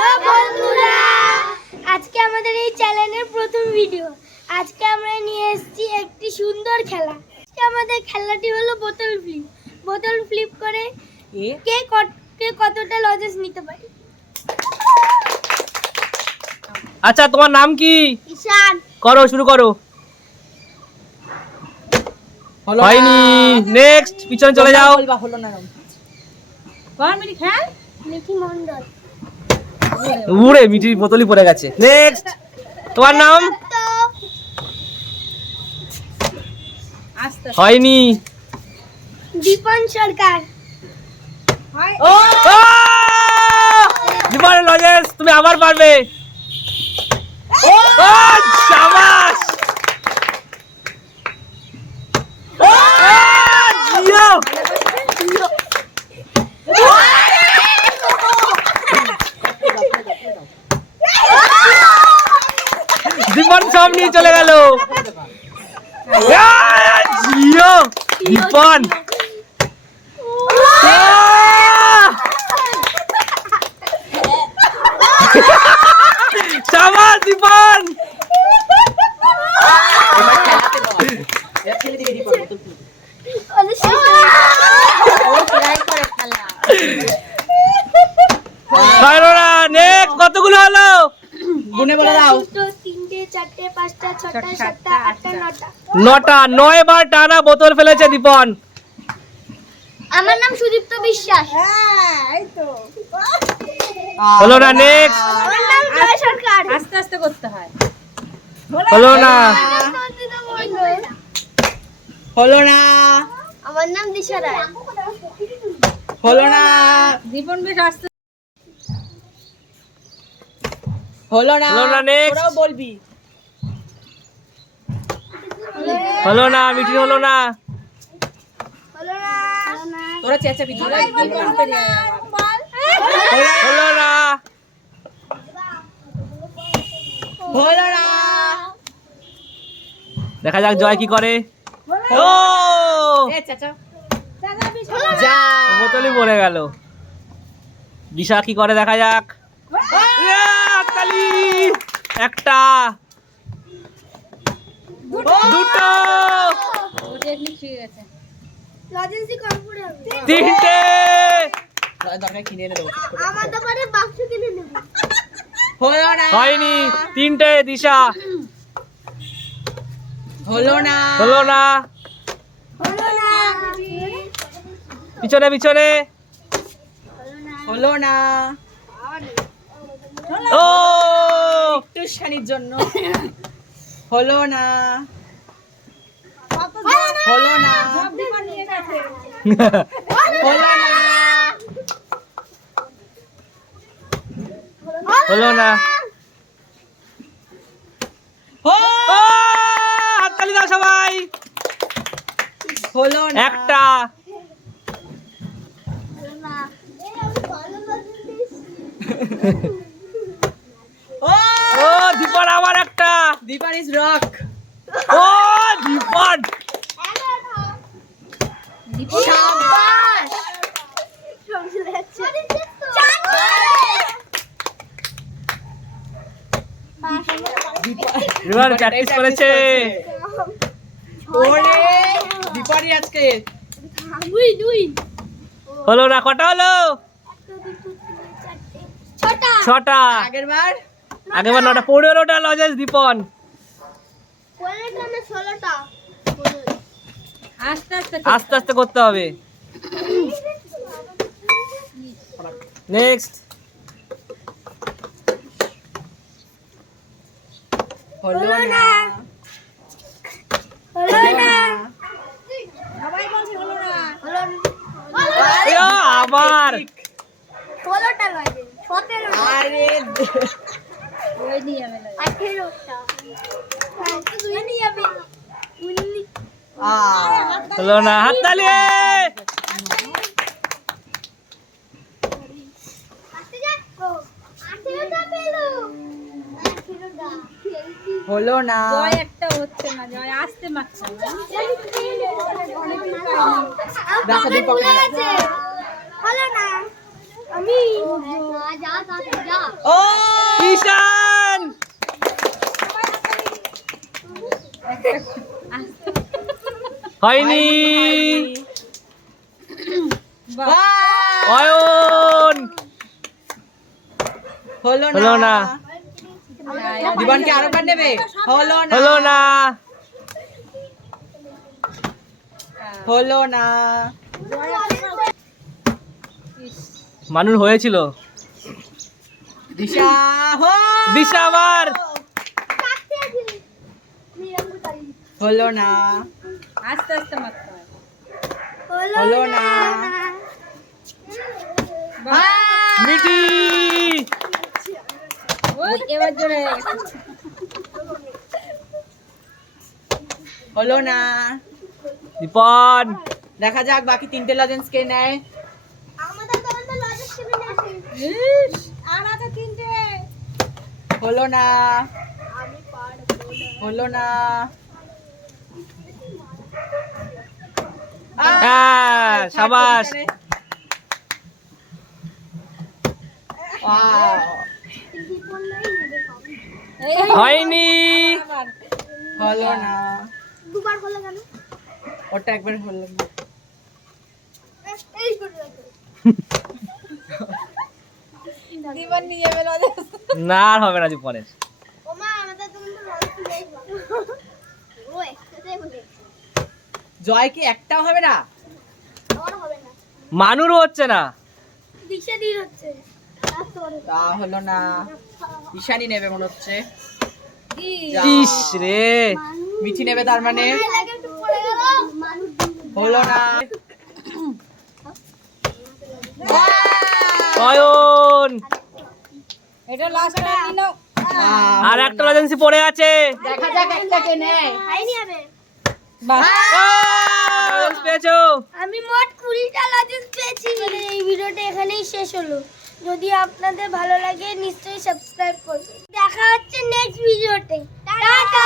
Hello বন্ধুরা। আজকে আমাদের এই চ্যানেলের প্রথম ভিডিও আজকে আমরা নিয়ে এসেছি একটি সুন্দর খেলা। আজকে আমাদের খেলাটি হলো বোতল ফ্লিপ। বোতল ফ্লিপ করে কে কে কতটা লজেস নিতে পারে? আচ্ছা তোমার নাম কি? ঈশান। করো শুরু করো। হয়নি। নেক্সট পিছনে চলে যাও। মিঠি মন্ডল উড়ে মিঠির বোতলই পড়ে গেছে। নেক্সট তোমার নাম? হয়নি। দীপন সরকার। তুমি আবার পারবে। ও, শাবাশ ও, জিও। দীপন সব নিয়ে চলে গেল। জিও আহ! শাবাশ দীপন পারো না নেক্সট কতগুলো হলো গুনে বলে দাও দুটো তিনটে চারটে পাঁচটা ছটা সাতটা আটটা নটা নয় বার টানা বোতল ফেলেছে দীপন। আমার নাম সুদীপ্ত বিশ্বাস। হলো না নেক্সট আস্তে আস্তে করতে হয়। হলো না? হলো না? আমার নাম দিশা রায়। হলো না? জীবন বেশ আস্তে হলো না? হলো না, next. বলবি। হলো না মিঠি হলো না। হলো না তোরা চেঁচাবি তোরা জীবন পেরিয়ে হলো না। হলো না। দেখা যাক জয় কি করে। ও! বোতলই পড়ে গেল। দিশা কি করে দেখা যাক। একটা দুটো লজেন্সি কম পড়ে হবে তিনটে দরকার কিনে এনে দেবো আমার দোকানে বাক্স কিনে নেব হলো না। হয়নি। তিনটে দিশা। হলো না। হলো না। হলো না। পিছনে পিছনে। হলো না। ও! একটু শানির জন্য। হলো না হলো না হলো না হলো না হাততালি দাও সবাই হলো না একটা ও দীপন আবার একটা দীপান ইজ রক ও দীপন এবার প্র্যাকটিস করেছে। ওরে দীপানি আজকে। দুই দুই। হলো না কটা হলো? ছটা। ছটা। আগের বার নটা। পনেরোটা লজেস দীপন। আস্তে আস্তে করতে হবে। নেক্সট হলো না। হলো না। সবাই বলছে আবার। হলোটা 17 আরে ওই নিয়ে আমি 18টা হলো না হাততালি! হলো না জয় একটা হচ্ছে না জয় আসতে মারছে। দেখো, না। গেছে হলো না আমি ও! ঈশান হয়নি! অয়ন। হলো না। হলো না। জীবন কি আরেকবার নেবে হলো না। হলো না। হলো না। মানুর হয়েছিল। দিশা হো। দিশা আবার হলো না। আস্তে আস্তে হয়। হলো না। মিঠি। ওই এবার জোরে হলো না। দীপন দেখা যাক বাকি তিনটে লজেন্স কে নেয়। আমাদের তো লজেন্স কিনে নিয়ে তিনটে। হলো না। হলো না। আহ! হ্যাঁ সাবাস Wow! দীপন নাই নেবে সব। এই, হয়নি। হলো না দুবার হলো কেন ওটা একবার হলো না। না আর হবে না ওমা আমাদের দোকান তো লজেন্স কিনে আসব ও একসাথে বলে জয় কি একটাও হবে না? মানুরও হচ্ছে না। তা হলো না। ঈশানি নেবে মনে হচ্ছে। ইস রে। মিঠি নেবে তার মানে? লাগে একটু পড়ে গেল। মানুষ হলো না। অয়ন। এটা লাস্ট আর একটা লজেন্সি পড়ে আছে। দেখা যাক একটা কে নেয়। আমি মোট কুড়িটা লজেন্স পেয়েছি। মানে এই ভিডিওটা এখানেই শেষ হলো। যদি আপনাদের ভালো লাগে নিশ্চয়ই সাবস্ক্রাইব করবেন দেখা হচ্ছে নেক্সট ভিডিওতে টাটা!